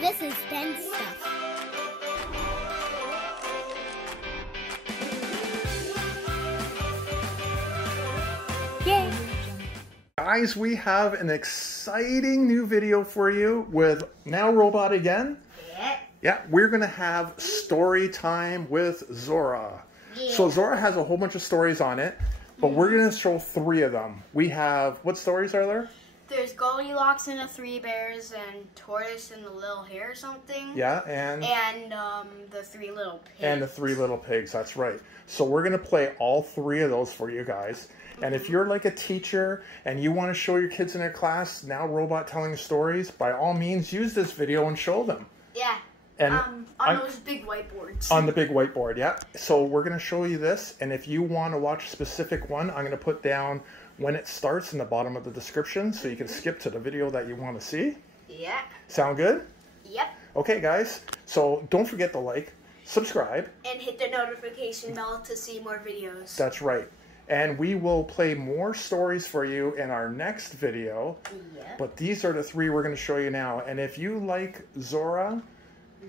This is Ben Stuff. Yay! Guys, we have an exciting new video for you with Nao Robot again. Yeah, we're going to have story time with Zora. Yeah. So Zora has a whole bunch of stories on it, but we're going to show 3 of them. We have, what stories are there? There's Goldilocks and the 3 Bears, and Tortes and the little Hare or something. Yeah, and the 3 little pigs. And the 3 little pigs, that's right. So we're going to play all 3 of those for you guys. And if you're like a teacher and you want to show your kids in their class Nao Robot telling stories, by all means use this video and show them. Yeah. And on those big whiteboards. On the big whiteboard, yeah. So we're going to show you this, and if you want to watch a specific one, I'm going to put down when it starts in the bottom of the description, so you can skip to the video that you want to see. Yeah. Sound good? Yep. Okay, guys. So don't forget to like, subscribe. And hit the notification bell to see more videos. That's right. And we will play more stories for you in our next video. Yeah. But these are the 3 we're going to show you now. And if you like Zora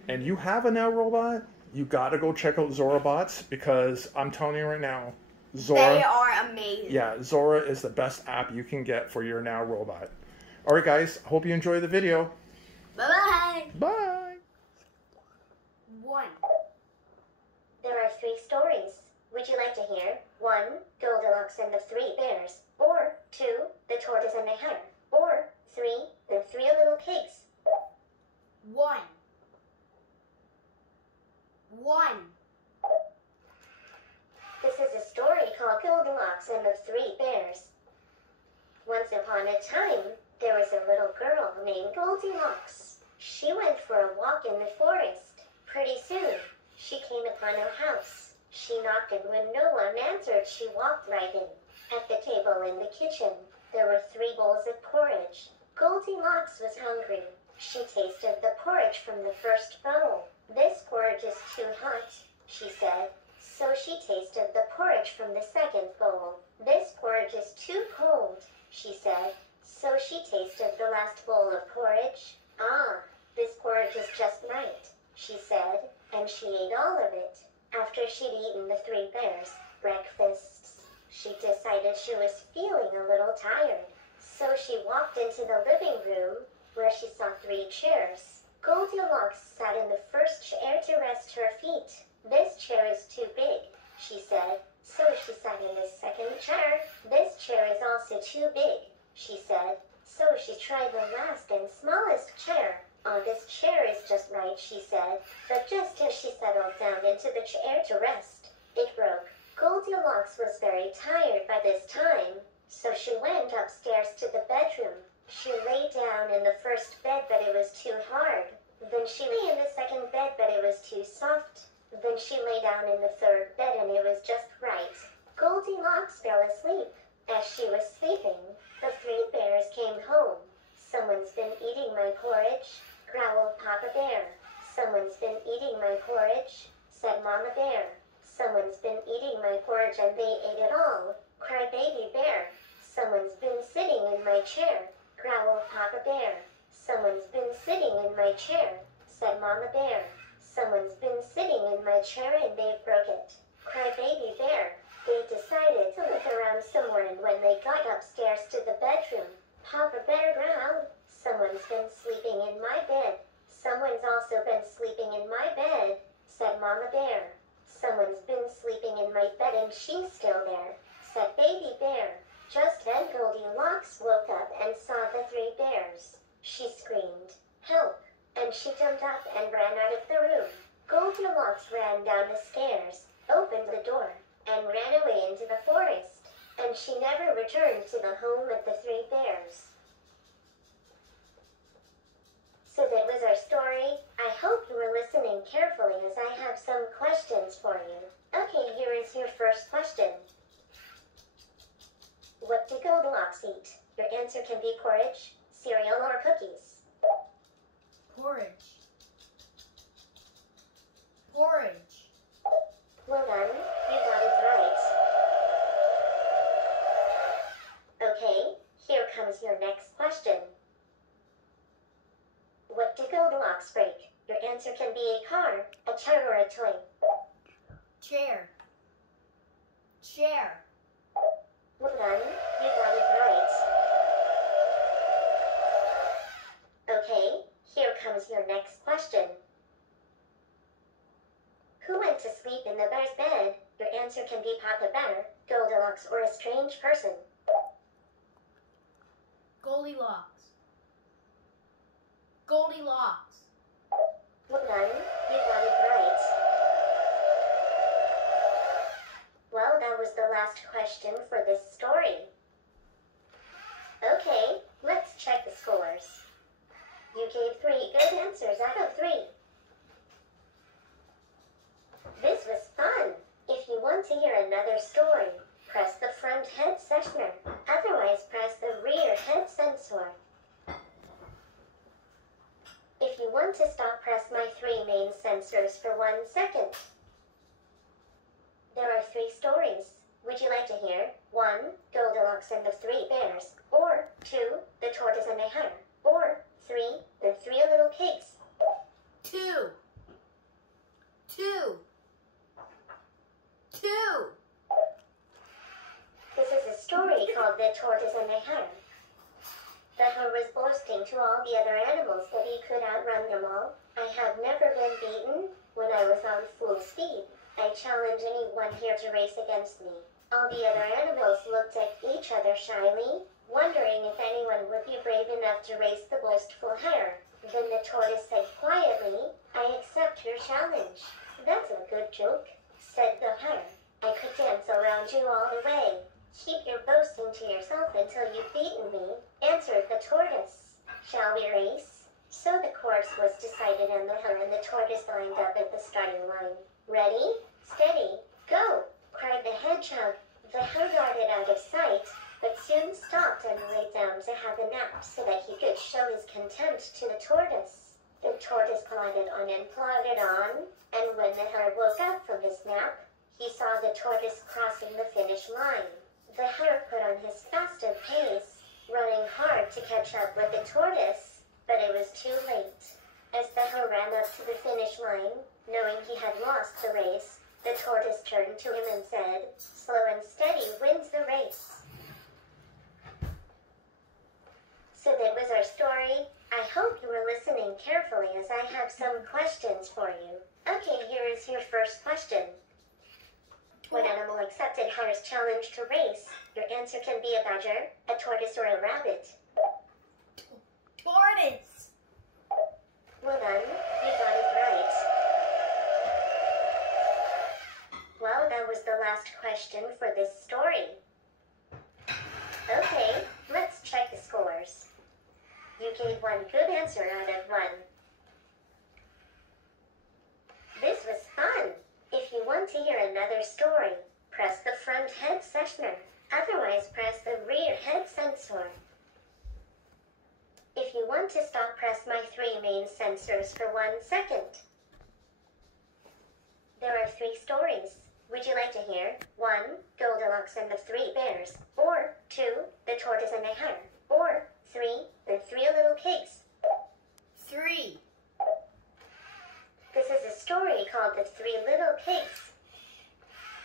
and you have a Nao Robot, you got to go check out Zora Bots, because I'm telling you right now, Zora, they are amazing. Yeah, Zora is the best app you can get for your Nao Robot. All right, guys. Hope you enjoy the video. Bye-bye. Bye. 1. There are 3 stories. Would you like to hear 1. Goldilocks and the 3 Bears, or 2. The Tortoise and the Hare, or 3. The 3 Little Pigs? 1. This is a story called Goldilocks and the 3 Bears. Once upon a time, there was a little girl named Goldilocks. She went for a walk in the forest. Pretty soon, she came upon a house. She knocked, and when no one answered, she walked right in. At the table in the kitchen, there were 3 bowls of porridge. Goldilocks was hungry. She tasted the porridge from the first bowl. "This porridge is too hot," she said. So she tasted the porridge from the second bowl. "This porridge is too cold," she said. So she tasted the last bowl of porridge. "Ah, this porridge is just right," she said, and she ate all of it. After she'd eaten the 3 bears' breakfasts, she decided she was feeling a little tired. So she walked into the living room, where she saw 3 chairs. Goldilocks sat in the first chair to rest her feet. "This chair is too big," she said. So she sat in the second chair. "This chair is also too big," she said. So she tried the last and smallest chair. "Oh, this chair is just right," she said. But just as she settled down into the chair to rest, it broke. Goldilocks was very tired by this time, so she went upstairs to the bedroom. She lay down in the first bed, but it was too hard. Then she lay in the second bed, but it was too soft. Then she lay down in the third bed, and it was just right. Goldilocks fell asleep. As she was sleeping, the 3 bears came home. "Someone's been eating my porridge," growled Papa Bear. "Someone's been eating my porridge," said Mama Bear. "Someone's been eating my porridge and they ate it all," cried Baby Bear. "Someone's been sitting in my chair," growled Papa Bear. "Someone's been sitting in my chair," said Mama Bear. "Someone's been sitting in my chair and they broke it," cried Baby Bear. They decided to look around some more, and when they got upstairs to the bedroom, Papa Bear growled, "Someone's been sleeping in my bed." "Someone's also been sleeping in my bed," said Mama Bear. "Someone's been sleeping in my bed and she's still there," said Baby Bear. Just then Goldilocks woke up and saw the 3 bears. She screamed, "Help!" and she jumped up and ran out of the room. Goldilocks ran down the stairs, opened the door, and ran away into the forest. And she never returned to the home of the 3 bears. So that was our story. I hope you were listening carefully, as I have some questions for you. Okay, here is your first question. What did Goldilocks eat? Your answer can be porridge, cereal, or cookies. Porridge. Porridge. Well done, you got it right. Okay, here comes your next question. What do Goldilocks break? Your answer can be a car, a chair, or a toy. Chair. Chair. Well done, you got it right. Okay, here comes your next question. Who went to sleep in the bear's bed? Your answer can be Papa Bear, Goldilocks, or a strange person. Goldilocks. Goldilocks. Well done, you got it right. Well, that was the last question for this story. Okay, let's check the scores. You gave 3 good answers out of 3. This was fun. If you want to hear another story, press the front head sessioner. Otherwise, press the rear head sensor. If you want to stop, press my 3 main sensors for 1 second. There are 3 stories. Would you like to hear 1, Goldilocks and the 3 bears, or 2, the tortoise and the hare, or 3, the 3 little pigs? 2. 2. 2. This is a story called The Tortoise and the Hare. The hare was boasting to all the other animals that he could outrun them all. I have never been beaten when I was on full speed. I challenge anyone here to race against me. All the other animals looked at each other shyly, wondering if anyone would be brave enough to race the boastful hare. Then the tortoise said quietly, "I accept your challenge." "That's a good joke," said the hare. "I could dance around you all the way." "Keep your boasting to yourself until you've beaten me," answered the tortoise. "Shall we race?" So the course was decided, and the hare and the tortoise lined up at the starting line. "Ready, steady, go!" cried the hedgehog. The hare darted out of sight, but soon stopped and lay down to have a nap so that he could show his contempt to the tortoise. The tortoise plodded on and plodded on, and when the hare woke up from his nap, he saw the tortoise crossing the finish line. The hare put on his faster pace, running hard to catch up with the tortoise, but it was too late. As the hare ran up to the finish line, knowing he had lost the race, the tortoise turned to him and said, "Slow and steady wins the race." So that was our story. I hope you were listening carefully, as I have some questions for you. Okay, here is your first question. What animal accepted Hare's challenge to race? Your answer can be a badger, a tortoise, or a rabbit. Tortoise. Well done, you got it right. Well, that was the last question for this story. Okay, let's check the scores. You gave 1 good answer out of 1. This was fun. If you want to hear another story, press the front head sessioner. Otherwise, press the rear head sensor. If you want to stop, press my 3 main sensors for 1 second. There are 3 stories. Would you like to hear 1, Goldilocks and the 3 bears, or 2, the tortoise and the hare, or 3, the 3 little pigs? 3. This is a story called The 3 Little Pigs.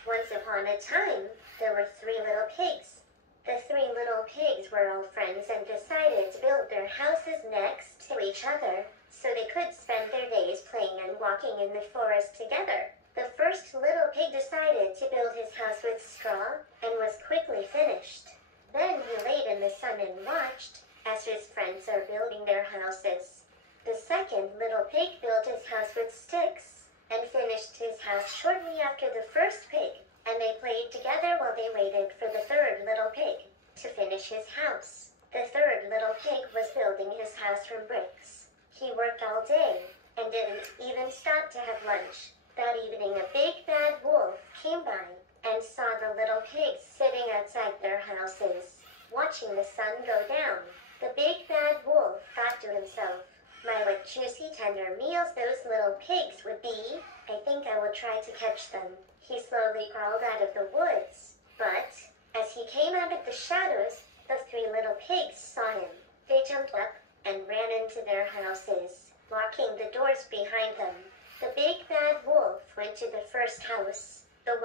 Once upon a time, there were 3 little pigs. The 3 little pigs were all friends and decided to build their houses next to each other so they could spend their days playing and walking in the forest together. The first little pig decided to build his house with straw and was quickly finished. Then he laid in the sun and watched as his friends are building their houses. The second little pig built his house with sticks and finished his house shortly after the first pig, and they played together while they waited for the third little pig to finish his house. The third little pig was building his house from bricks. He worked all day and didn't even stop to have lunch. That evening, a big bad wolf came by and saw the little pigs sitting outside their houses, watching the sun go down. The big bad wolf thought to himself, "My, what juicy, tender meals those little pigs would be. I think I will try to catch them." He slowly crawled out of the woods, but as he came out of the shadows, the 3 little pigs saw him. They jumped up and ran into their houses.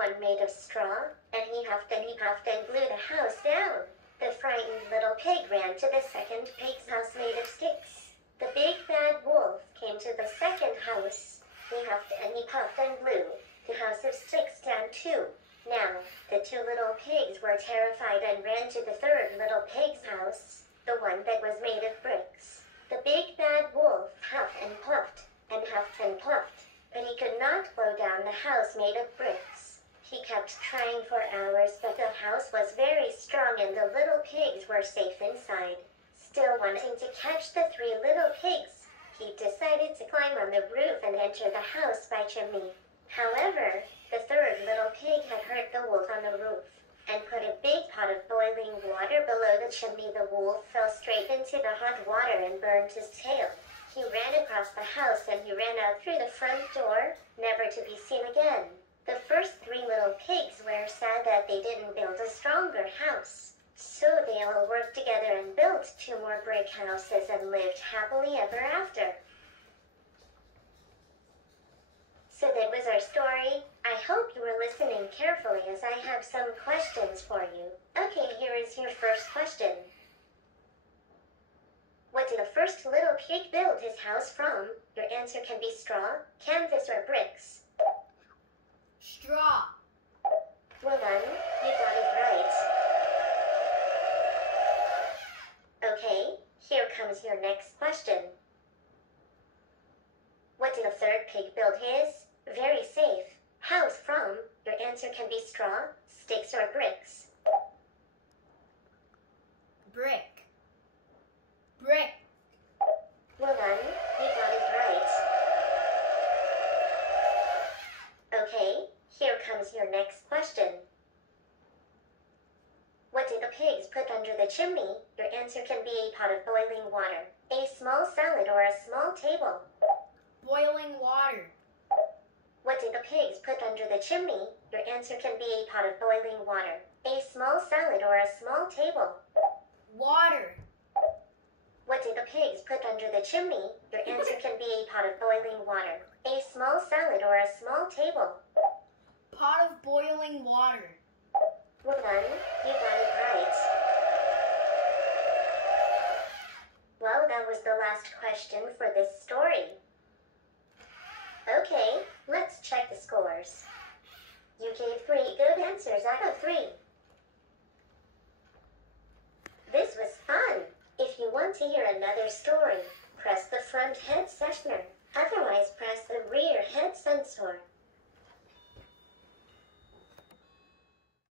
one made of straw, and he huffed and blew the house down. The frightened little pig ran to the second pig's house made of sticks. The big bad wolf came to the second house. He huffed and he puffed and blew the house of sticks down too. Now, the two little pigs were terrified and ran to the third little pig's house, the one that was made of bricks. The big bad wolf huffed and puffed, but he could not blow down the house made of bricks. He kept trying for hours, but the house was very strong and the little pigs were safe inside. Still wanting to catch the three little pigs, he decided to climb on the roof and enter the house by chimney. However, the third little pig had hurt the wolf on the roof and put a big pot of boiling water below the chimney. The wolf fell straight into the hot water and burned his tail. He ran across the house and he ran out through the front door, never to be seen again. The first three little pigs were sad that they didn't build a stronger house. So they all worked together and built 2 more brick houses and lived happily ever after. So that was our story. I hope you were listening carefully as I have some questions for you. Okay, here is your first question. What did the first little pig build his house from? Your answer can be straw, canvas, or bricks. Straw. Well done, you got it right. Okay, here comes your next question. What did the third pig build his very safe house from? Your answer can be straw, sticks, or bricks. Brick. Brick. Well done, you got it right. Okay, here comes your next question. What did the pigs put under the chimney? Your answer can be a pot of boiling water, a small salad, or a small table. Boiling water. What did the pigs put under the chimney? Your answer can be a pot of boiling water, a small salad, or a small table. Water. What did the pigs put under the chimney? Your answer can be a pot of boiling water, a small salad, or a small table. Pot of boiling water. Well done, you got it right. Well, that was the last question for this story. Okay, let's check the scores. You gave 3 good answers out of 3. This was fun. If you want to hear another story, press the front head sessioner.